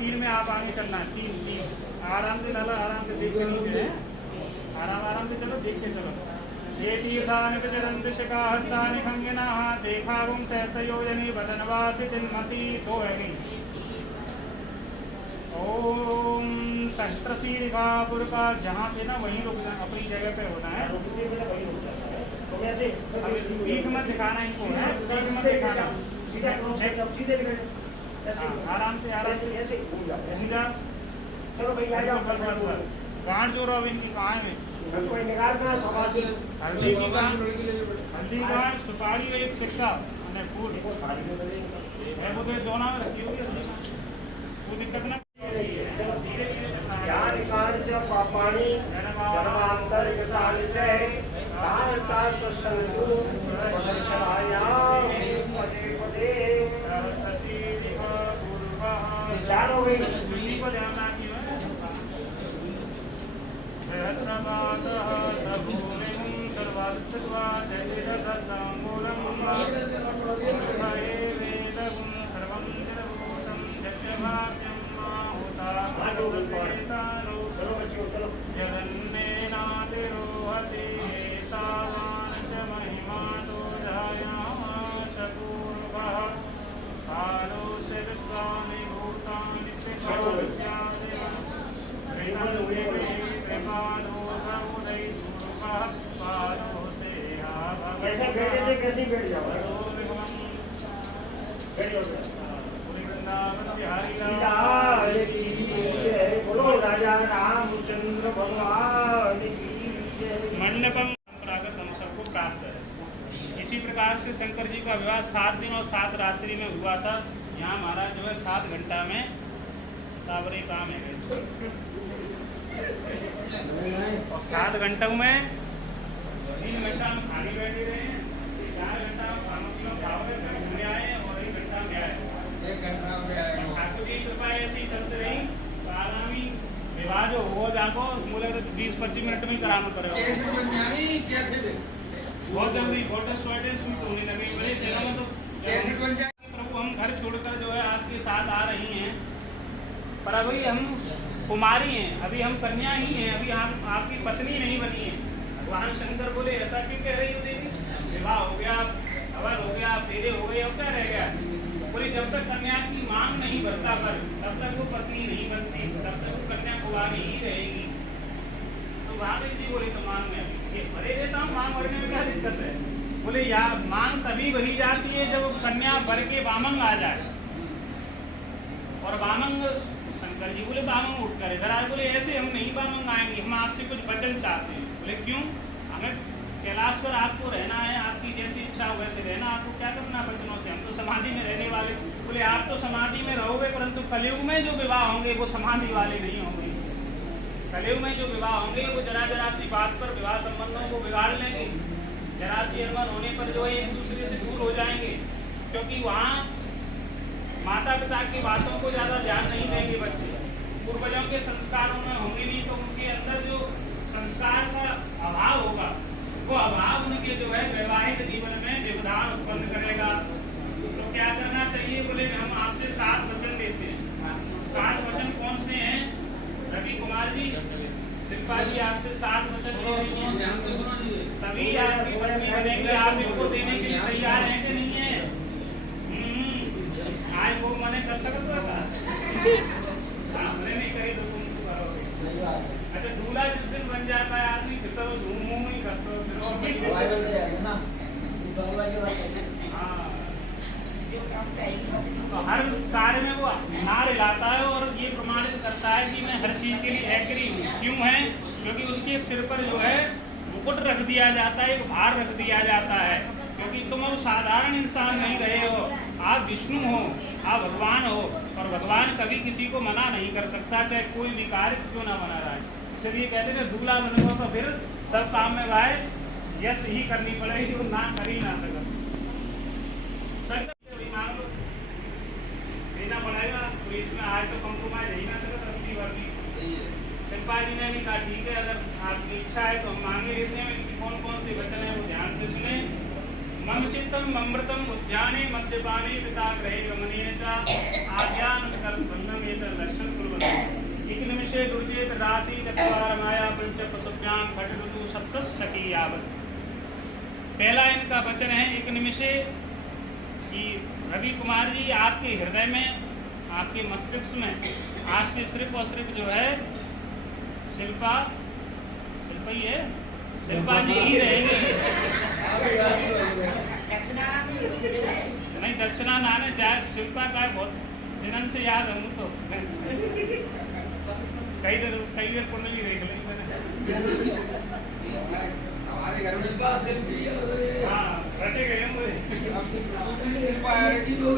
तीन में आप आगे चलना है। तीन आराम से डालो, आराम से देख के नीचे, आराम से चलो, देख के चलो। ये तीर्थानि प्रचरन्ति शिखाहस्तानि खंगिनः देखागुं सहस्रयोजनी वदनवासि जन्मसि। दो है नहीं। ओम सहस्रशीर्षापुर का जहाँ पे ना वहीं रुकना, अपनी जगह पे होना है। पीठ मत दिखाना इनको है, पीठ मत दिखाना, आराम से सीधा। चलो भाई आ जाओ। गांठ जोड़ो अब इनकी, कहाँ है हल्दी की गांठ, हल्दी गांठ, सुपारी एक सिक्का और फूल है, वो तो दोनों में रखी हुई है, वो दिक्कत ना। पानी कैसे बैठ जाओ। बोलो राजा रामचंद्र भगवान की। मंडपम परंपरागत हम सबको प्राप्त है। इसी प्रकार से शंकर जी का विवाह 7 दिन और 7 रात्रि में हुआ था। यहाँ महाराज जो है 7 घंटा में सावरे काम है और 7 घंटों में 3 घंटा हम खाली बैठे रहे हैं, 4 घंटा घूमने आए और 1 घंटा में आए। ठाकुर की कृपा ऐसी चलती रही। आगामी विवाह जो हो जाको मुझे 20-25 मिनट में कराना पड़ेगा। बहुत जल्दी फोटो शूट होने लगे बड़े सेवा में। तो प्रभु हम घर छोड़कर जो है आपके साथ आ रही हैं, पर अभी हम कुमारी हैं, अभी हम कन्या ही हैं, अभी हम आपकी पत्नी नहीं बनी है। भगवान शंकर बोले ऐसा क्यों कह रही हो देवी? विवाह हो गया, हवन हो गया, फेरे हो गए, अब क्या रह गया? बोले जब तक कन्या की मांग नहीं भरता पर तब तक वो पत्नी नहीं बनती, तब तक वो कन्या कुमारी ही रहेगी। तो महावीर जी बोले तो मांग में ये भरे देता हूँ, मांग भरने में क्या दिक्कत है? बोले या मांग तभी भरी जाती है जब कन्या भर के वामंग आ जाए। और वामंग शंकर जी बोले वामंग उठ कर इधर आए। बोले ऐसे हम नहीं वामंग आएंगे, हम आपसे कुछ वचन चाहते हैं। बोले क्यों? हमें कैलाश पर आपको रहना है, आपकी जैसी इच्छा हो वैसे रहना, आपको क्या करना वचनों से? हम तो समाधि में रहने वाले। बोले आप तो समाधि में रहोगे, परंतु कलयुग में जो विवाह होंगे वो समाधि वाले नहीं होंगे। कलयुग में जो विवाह होंगे वो जरा सी बात पर विवाह संबंधों को बिगाड़ लेंगे, जरा सी अनबन होने पर जो है एक दूसरे से दूर हो जाएंगे, क्योंकि वहाँ माता पिता की बातों को ज़्यादा ध्यान नहीं देंगे बच्चे। पूर्वजों के संस्कारों में होंगे नहीं, तो उनके अंदर जो संस्कार का अभाव होगा वो अभाव उनके जो है वैवाहिक जीवन में व्यवधान उत्पन्न करेगा। तो क्या करना चाहिए? बोले हम आपसे 7 वचन देते हैं। 7 वचन कौन से हैं? रवि कुमार जी, शिल्पा जी आपसे 7 वचन ले रही हैं, तभी आपकी पत्नी बनेंगे। आप इनको देने के लिए तैयार हैं कि नहीं है? आज वो मैंने कर सकता था, हमने नहीं करी तो तुम करोगे। अच्छा दूल्हा जिस दिन बन जाता है आदमी फिर तो घूम ही करता तो हर कार्य में वो नार लाता है और ये प्रमाणित करता है कि मैं हर चीज के लिए एग्री हूँ। क्यों है? क्योंकि उसके सिर पर जो है मुकुट रख दिया जाता है, एक भार रख दिया जाता है। क्योंकि तुम अब साधारण इंसान नहीं रहे हो, आप विष्णु हो, आप भगवान हो, और भगवान कभी किसी को मना नहीं कर सकता, चाहे कोई भी कार्य क्यों ना मना रहा है। इसलिए कहते हैं दूल्हा बनो तो फिर सब काम में भाई यस ही करनी पड़ेगी, वो ना कर ही ना सका। देना पड़ेगा, तो इसमें आज तो कम्प्रोमाइज ही ना सकता। अपनी वर्दी शिल्पा जी ने भी कहा ठीक है, अगर आपकी इच्छा है तो हम मांगे। इसमें कौन कौन से वचन है वो ध्यान से सुने। समुचितम अमृतम उद्याने मद्यपाने पिताग्रहे गमनेन च आज्ञान कर्तव्यम एतत् लक्ष्यं कुर्वन्तु एक निमिषे दुर्जे तदासी चत्वार माया पंच पशुभ्यां घट ऋतु सप्तशकी यावत्। पहला इनका वचन है एक निमिषे कि रवि कुमार जी आपके हृदय में आपके मस्तिष्क में आज से सिर्फ और सिर्फ जो है शिल्पा ही है, शिल्पा जी ही रहेंगे। नहीं दक्षिणा ना ने जाए शिल्पा का बहुत दिनन से याद है तो कई देर कुंडली देख ली मैंने। हमारे घर में का शिल्पी है। हाँ रटे गए हम शिल्पा है कि लोग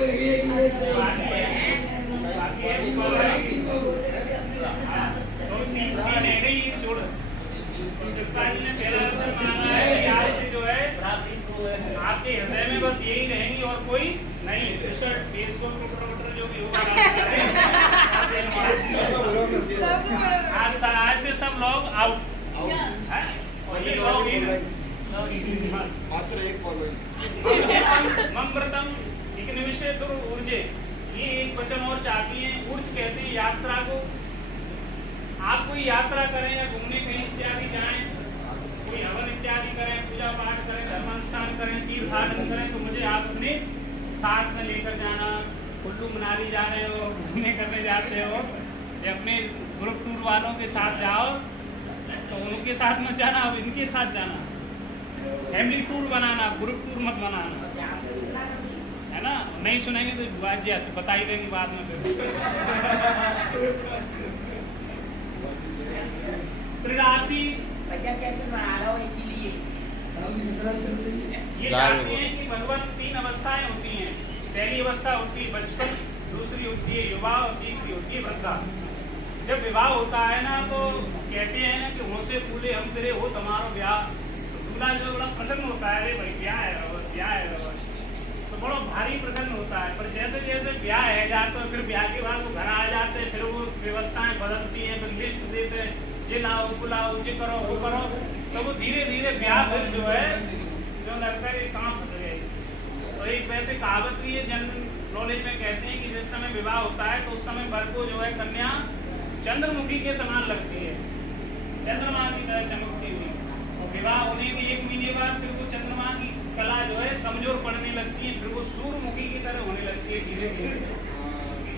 आपके हृदय में बस यही रहेंगी और कोई नहीं। जो भी होगा आज से सब लोग आउट ये लोग मात्र एक ममृतम एक निमिषे दुर ऊर्जे। ये एक वचन और चाहती है। ऊर्ज कहते हैं यात्रा को। आप कोई यात्रा करें या घूमने कहीं इत्यादि जाएं, कोई हवन इत्यादि करें, पूजा पाठ करें, धर्मानुष्ठान करें, तीर्थाटन करें, तो मुझे आप अपने साथ में लेकर जाना। कुल्लू मनाली जा रहे हो, घूमने करने जाते हो या अपने ग्रुप टूर वालों के साथ जाओ तो उनके साथ मत जाना, अब इनके साथ जाना। फैमिली टूर बनाना, ग्रुप टूर मत बनाना, है ना। नहीं सुनेंगे तो बता ही देंगे बाद में फिर। त्रिराशि भैया कैसे बना रहा हो इसीलिए ये जानते हैं कि भगवान तीन अवस्थाएं होती हैं। पहली अवस्था होती है बचपन, दूसरी होती है युवा और तीसरी होती है वृद्धा। जब विवाह होता है ना तो कहते हैं ना कि हो से फूले हम तेरे हो तुम्हारो ब्याह। तो दूल्हा जो बड़ा प्रसन्न होता है, अरे भाई ब्याह है तो बड़ा भारी प्रसन्न होता है। पर जैसे जैसे ब्याह है जाते हैं, फिर ब्याह के बाद वो घर आ जाते हैं, फिर वो व्यवस्थाएं बदलती हैं, फिर लिस्ट देते हैं, जे लाओ बुलाओ, जे करो वो करो, तो वो धीरे धीरे ब्याह फिर जो है जो लगता है कहाँ फंस गए। तो एक वैसे कहावत भी है, जनरल नॉलेज में कहते हैं कि जिस समय विवाह होता है तो उस समय वर को जो है कन्या चंद्रमुखी के समान लगती है, चंद्रमा की तरह चमकती हुई। और विवाह होने के 1 महीने बाद फिर वो चंद्रमा की कला जो है कमजोर पड़ने लगती है, फिर वो सूर्यमुखी की तरह होने लगती है धीरे धीरे।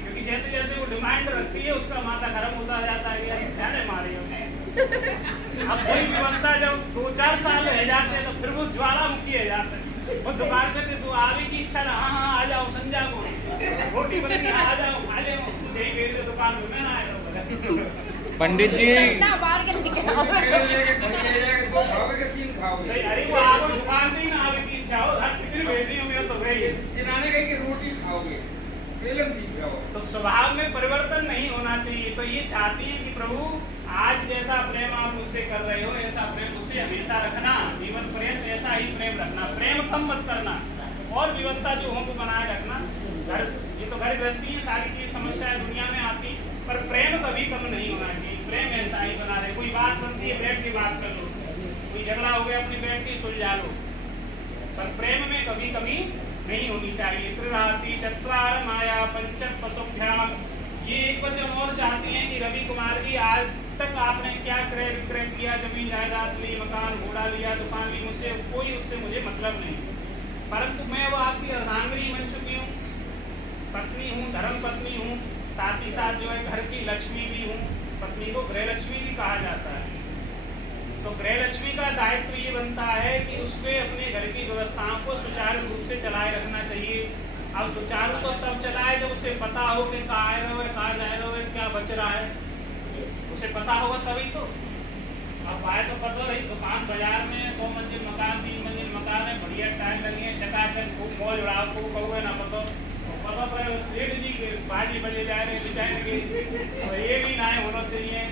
क्योंकि जैसे जैसे वो डिमांड रखती है उसका माथा गर्म होता जाता है, ध्यान है मारे। अब कोई व्यवस्था जब 2-4 साल रह जाते हैं तो फिर वो ज्वालामुखी हो जाता है। वो दुकान पे तो आने की इच्छा ना, हाँ आ जाओ संध्या को रोटी बनेगी, आ जाओ खा ले, दुकान में ना आए। पंडित जी बाहर के लेके आओ। अरे वो आपको दुकान पे ही ना आने की इच्छा हो, फिर भेजी हो मेरा तो भाई चिनाने गई कि रोटी खाओगे, फिल्म दिख रहा हो। तो स्वभाव में परिवर्तन नहीं होना चाहिए। तो ये चाहती है कि प्रभु आज जैसा प्रेम आप मुझसे कर रहे हो ऐसा प्रेम मुझसे हमेशा रखना, जीवन पर्यंत ऐसा ही प्रेम रखना, प्रेम कम मत करना और व्यवस्था जो हो वो बनाए रखना। घर ये तो घर गृहस्थी है, सारी चीज समस्याएं दुनिया में आती, पर प्रेम कभी कम नहीं होना चाहिए। प्रेम ऐसा ही बना रहे। कोई बात बनती है बैठ के बात कर लो, कोई झगड़ा हो गया अपनी बैठ के सुलझा लो, पर प्रेम में कभी कमी नहीं होनी चाहिए। त्रिराशि चत्वार माया पंच पशुभ्याम। ये एक वचन और चाहती हैं कि रवि कुमार जी आज तक आपने क्या क्रय विक्रय किया, जमीन जायदाद ली, मकान घोड़ा लिया, दुकान ली, मुझसे कोई उससे मुझे मतलब नहीं, परंतु मैं वो आपकी अर्धांगिनी बन चुकी हूँ, पत्नी हूँ, धर्म पत्नी हूँ, साथ ही साथ जो है घर की लक्ष्मी भी हूँ। पत्नी को गृह लक्ष्मी भी कहा जाता है। तो गृह लक्ष्मी का दायित्व ये बनता है कि उसके अपने घर की व्यवस्थाओं को सुचारू रूप से चलाए रखना चाहिए। अब सुचारू तो तब चलाए जब उसे पता हो कि कहाँ आए रहो, कहाँ जा रहे हो, क्या बच रहा है, उसे पता होगा तभी तो। अब आए तो पता रही दुकान बाजार में 2 मंजिल मकान 3 मंजिल मकान है, बढ़िया टाइम लगी है, चकाचक खूब मौज उड़ाओ, खूब कहोगे ना पता पता पर सेठ जी के बाजी बजे जा रहे बेचारे के। और ये भी ना होना चाहिए।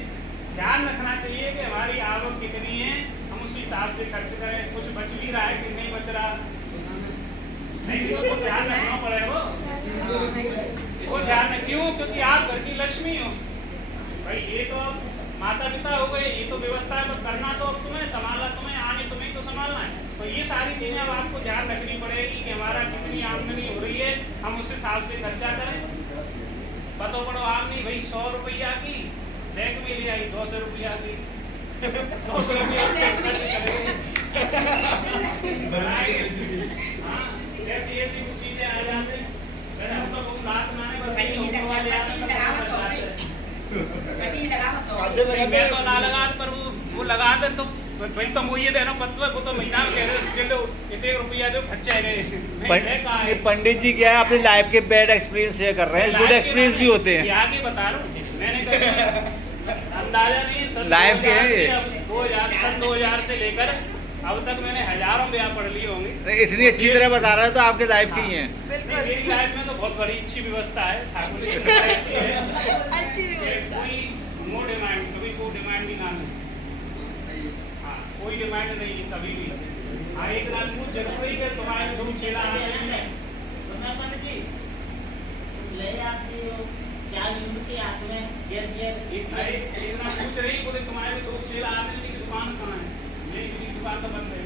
ध्यान रखना चाहिए कि हमारी आवक कितनी है, हम उस हिसाब से खर्च करें। कुछ बच भी रहा है कि नहीं बच रहा, नहीं तो ध्यान रखना पड़ेगा। वो ध्यान क्यों? क्योंकि आप घर की लक्ष्मी हो भाई। ये तो माता पिता हो गए, ये तो व्यवस्था है, बस करना तो अब तुम्हें, संभालना तुम्हें, आने तुम्हें तो संभालना है। तो ये सारी चीजें अब आपको ध्यान रखनी पड़ेगी कि हमारा कितनी आमदनी हो रही है, हम उस हिसाब से खर्चा करें। पतो पड़ो आमदनी भाई 100 रुपया की, बैंक में ले आई 200 रुपया की, 200 रुपया ऐसी ऐसी कुछ चीजें आ जाते हैं। हम तो बहुत लात माने बस मैं तो ना लगा, पर वो लगा दे तो भाई तो मुझे देना पत्ता वो तो महीना में कह रहे चलो इतने रुपया दो खर्चे गए। पंडित जी क्या है अपनी लाइफ के बैड एक्सपीरियंस शेयर कर रहे हैं, गुड एक्सपीरियंस भी होते हैं। आगे बता रहा हूँ मैंने अंदाजा नहीं लाइफ के सन 2000 से लेकर अब तक मैंने हजारों ब्याह पढ़ लिए होंगे। इतनी अच्छी तरह बता रहा है तो आपके लाइफ की ही है। मेरी लाइफ में तो बहुत बड़ी अच्छी व्यवस्था है, ठाकुर जी की ऐसी है अच्छी व्यवस्था। कोई नो डिमांड, कभी कोई डिमांड नहीं ना हाँ कोई डिमांड नहीं है कभी भी। हाँ एक रात मुझ जरूर ही कर तुम्हारे गुरु चेला आ रहे हैं सुनना पंडित जी ले आती हो चार यूनिट के हाथ में कैसे इतना पूछ रही बोले तुम्हारे गुरु चेला आने की दुकान कहाँ है? मेरी दुकान तो बंद है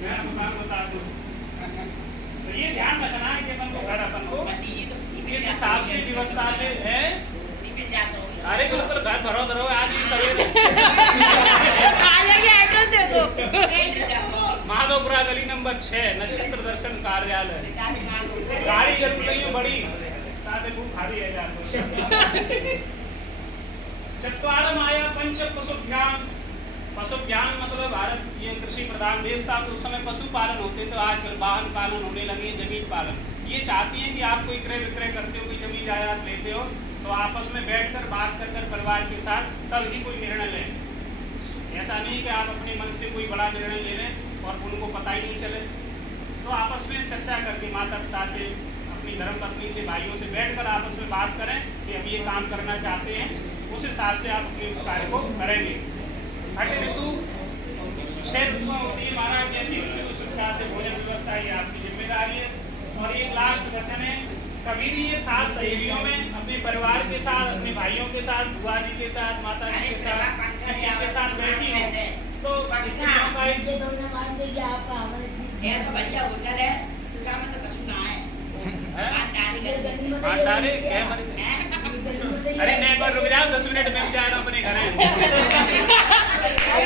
मैं दुकान बता दूँ। तो ये ध्यान रखना है कि अपन को घर अपन को इस हिसाब से व्यवस्था से है। अरे बिल्कुल घर भरो धरो आज ही सवेरे एड्रेस दे दो। माधोपुरा गली नंबर 6 नक्षत्र दर्शन कार्यालय। गाड़ी जरूर नहीं है बड़ी साथ में खाली है जाते। चत्वारम आया पंच पशुभ्याम। पशुभ्याम मतलब भारत ये कृषि प्रधान देश था तो उस समय पशुपालन होते थे, आज वाहन पालन होने लगे, जमीन पालन। ये चाहती है कि आप कोई क्रय विक्रय करते हो, कोई जमीन जायदाद लेते हो तो आपस में बैठकर बात कर परिवार के साथ तब ही कोई निर्णय लें। ऐसा नहीं कि आप अपने मन से कोई बड़ा निर्णय ले लें और उनको पता ही नहीं चले। तो आपस में चर्चा करके माता पिता से, अपनी धर्म पत्नी से, भाइयों से बैठकर आपस में बात करें कि हम ये काम करना चाहते हैं, उस हिसाब से आप अपने उस कार्य को करेंगे। अठे ऋतु 6 ऋतुआं होती है महाराज, जैसी ऋतु उस प्रकार से भोजन व्यवस्था ये आपकी जिम्मेदारी है। और एक लास्ट वचन है, कभी भी ये 7 सहेलियों में अपने परिवार के साथ, अपने भाइयों के साथ, बुआ जी के साथ, माता जी के साथ, किसी के साथ बैठी हो तो स्त्रियों का एक बढ़िया होटल है तो कुछ ना है। अरे नहीं पर रुक जाओ 10 मिनट में जा रहा हूँ अपने घर।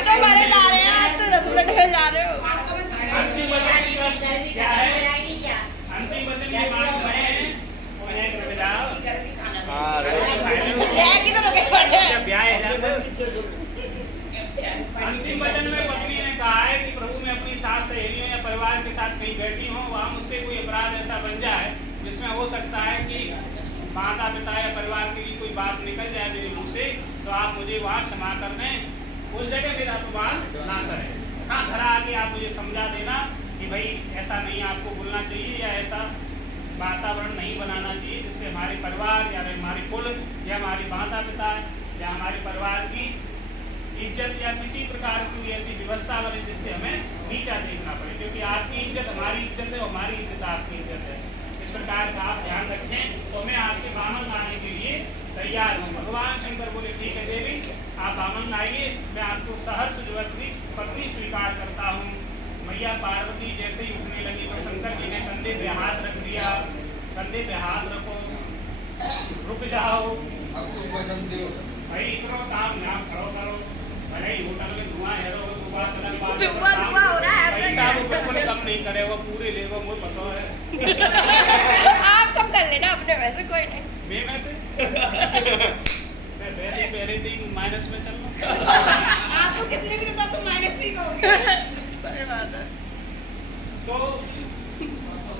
तो बड़े जा रहे हैं आप तो 10 मिनट में जा रहे हो। अंतिम वचन क्या है? अंतिम वचन ये बात है उन्हें रुक जाओ। अंतिम वचन में पत्नी ने कहा है कि प्रभु मैं अपनी सास सहेलियों या परिवार के साथ कहीं बैठी हूँ, वहाँ मुझसे कोई अपराध ऐसा बन जाए जिसमें हो सकता है कि माता पिता या परिवार के लिए कोई बात निकल जाए मेरे मुँह से, तो आप मुझे वहाँ क्षमा कर दें, उस जगह मेरा अपमान ना करें। हाँ घर आके आप मुझे समझा देना कि भाई ऐसा नहीं आपको बोलना चाहिए या ऐसा वातावरण नहीं बनाना चाहिए जिससे हमारे परिवार या हमारे कुल या हमारे माता पिता या हमारे परिवार की इज्जत या किसी प्रकार की ऐसी व्यवस्था बने जिससे हमें नीचा देखना पड़े, क्योंकि आपकी इज्जत हमारी इज्जत है, हमारी इज्जत आपकी इज्जत है। इस प्रकार का आप ध्यान रखें। तो मैं आपके बामन लाने के लिए तैयार हूँ। भगवान शंकर बोले ठीक है देवी आप बामन लाइए, मैं आपको सहर्ष जो पत्नी स्वीकार करता हूँ। मैया पार्वती जैसे ही उठने लगी तो शंकर जी ने कंधे पे हाथ रख दिया। कंधे पे हाथ रखो, रुक जाओ भाई, इतना काम यहाँ खड़ो करो, भले ही होटल में धुआं है धुआं हो रहा है, पैसा वो बिल्कुल कम नहीं करे, वो पूरे ले वो मुझे पता है। आप कम कर लेना अपने, वैसे कोई नहीं। मैं वैसे पहले दिन माइनस में चल रहा। आपको कितने भी तो माइनस भी कहोगे। सही बात है। तो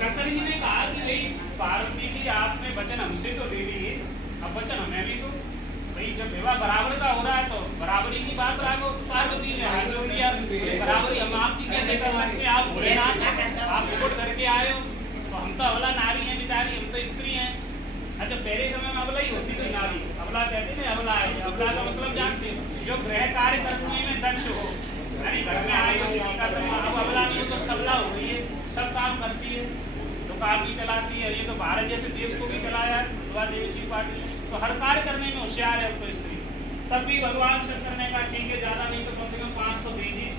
शंकर जी ने कहा कि भाई पार्वती जी आपने वचन हमसे तो ले ली, अब वचन हमें भी दो। भाई जब विवाह बराबर का हो रहा है तो बराबरी की बात रखो। पार्वती ने हाथ जोड़ लिया, बराबरी हम आपकी कैसे कर सकते हैं? आप भोलेनाथ, आप रिपोर्ट करके आए हो, तो हम तो अबला नारी हैं बेचारी, हम तो स्त्री हैं। अच्छा पहले समय में अबला ही होती थी नारी, अबला कहते थे अबला है। अबला का मतलब जानते हो जो गृह कार्य करने में दक्ष हो, यानी घर में आए हो किसी का सम्मान। अब अबला नहीं हो तो सबला हो गई है, सब काम करती है, दुकान भी चलाती है। ये तो भारत जैसे देश को भी चलाया है देवी पार्टी, तो हर कार्य करने में होशियार है तो स्त्री। तब भी भगवान शंकर ने कहा ठीक है ज्यादा नहीं तो कम से कम 5 तो दीजिए।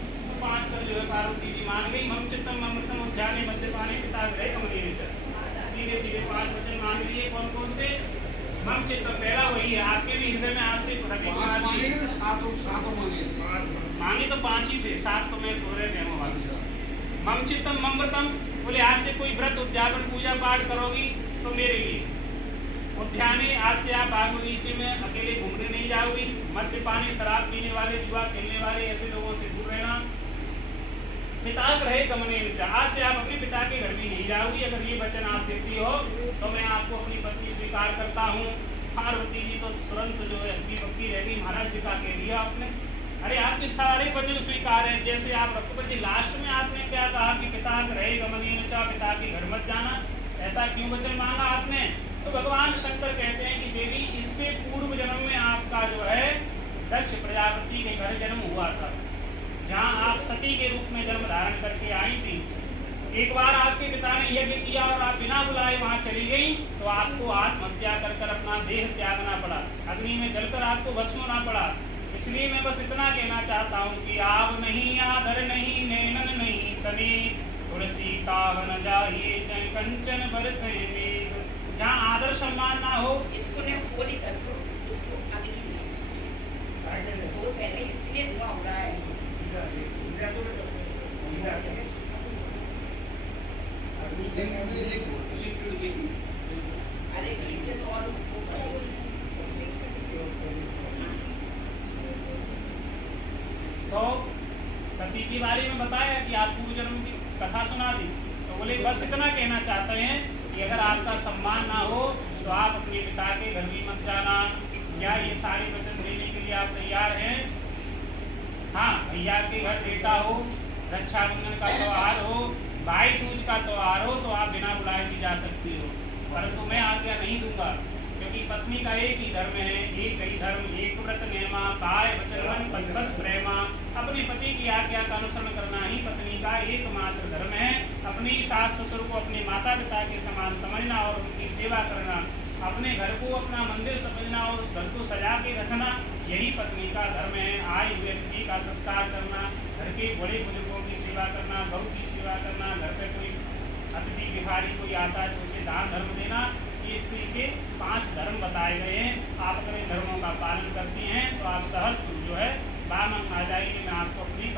मान गई। मम चित्तम अमृतम उद्याने मद्यपाने पिता गृहे कमनीय च। सीधे सीधे 5 वचन मान लिए। कौन कौन से? मम चित्तम पहला वही है, आपके भी हृदय में आज से प्रतीक मांगे तो 5 ही थे, 7 तो मैं पूरे नियमों वाले। मम चित्तम ममृतम बोले आज से कोई व्रत उद्यापन पूजा पाठ करोगी तो मेरे लिए। उद्याने आज से आप बाग बगीचे में अकेले घूमने नहीं जाओगी। मद्यपानी शराब पीने वाले, जुआ खेलने वाले ऐसे लोगों से दूर रहना। पिता रहे गमने, आज से आप अपने पिता के घर भी नहीं जाओगी। अगर ये वचन आप देती हो तो मैं आपको अपनी पत्नी स्वीकार करता हूँ। पार्वती जी तो तुरंत जो है हक्की बक्की रह गई, महाराज जी का कह दिया आपने। अरे आपके सारे वचन स्वीकार हैं। जैसे आप रघुपति लास्ट में आपने क्या कहा कि पिता रहे गमने, पिता के घर मत जाना, ऐसा क्यों वचन मांगा आपने? तो भगवान शंकर कहते हैं कि देवी इससे पूर्व जन्म में आपका जो है दक्ष प्रजापति के घर जन्म हुआ था, जहाँ आप सती के रूप में जन्म धारण करके आई थी। एक बार आपके पिता ने यज्ञ किया और आप बिना बुलाए वहाँ चली गई तो आपको आत्महत्या कर कर अपना देह त्यागना पड़ा, अग्नि में जलकर आपको भस्म होना पड़ा। इसलिए मैं बस इतना कहना चाहता हूँ कि आप नहीं, आदर नहीं, नैनन नहीं सने, तुलसी काग न जाइए चाहे कंचन बरसे मेघ। जहाँ आदर सम्मान ना हो इसको ने होली कर दो, इसको अग्नि नहीं वो सैले इसलिए धुआं हो रहा है। अरे नीचे तो और तो सती के बारे में बताया कि आप पूर्व जन्म की कथा सुना दी। तो बोले बस इतना कहना चाहते हैं कि अगर आपका सम्मान ना हो तो आप अपने पिता के घर भी मत जाना। क्या ये सारे वचन देने के लिए आप तैयार हैं? हाँ, भैया के घर बेटा हो, रक्षाबंधन का त्योहार हो, भाई दूज का त्योहार हो तो आप बिना बुलाए भी जा सकती हो, परंतु मैं आज्ञा नहीं दूंगा, क्योंकि पत्नी का एक ही धर्म है, एक ही धर्म, एक व्रत नियमा, काय वचन पंचवत प्रेमा। अपने पति की आज्ञा का अनुसरण करना ही पत्नी का एकमात्र धर्म है। अपनी सास ससुर को अपने माता पिता के समान समझना और उनकी सेवा करना, अपने घर को अपना मंदिर समझना और उस घर को सजा के रखना, यही पत्नी का धर्म है। आए हुए अतिथि का सत्कार करना, घर के बड़े बुजुर्गों की सेवा करना, गौ की सेवा करना, घर पे कोई अतिथि भिखारी कोई आता है तो उसे दान धर्म देना, ये स्त्री के 5 धर्म बताए गए हैं। आप अगर इन धर्मों का पालन करती हैं तो आप सहर्ष जो है बामन आ जाएंगे। मैं आपको अपनी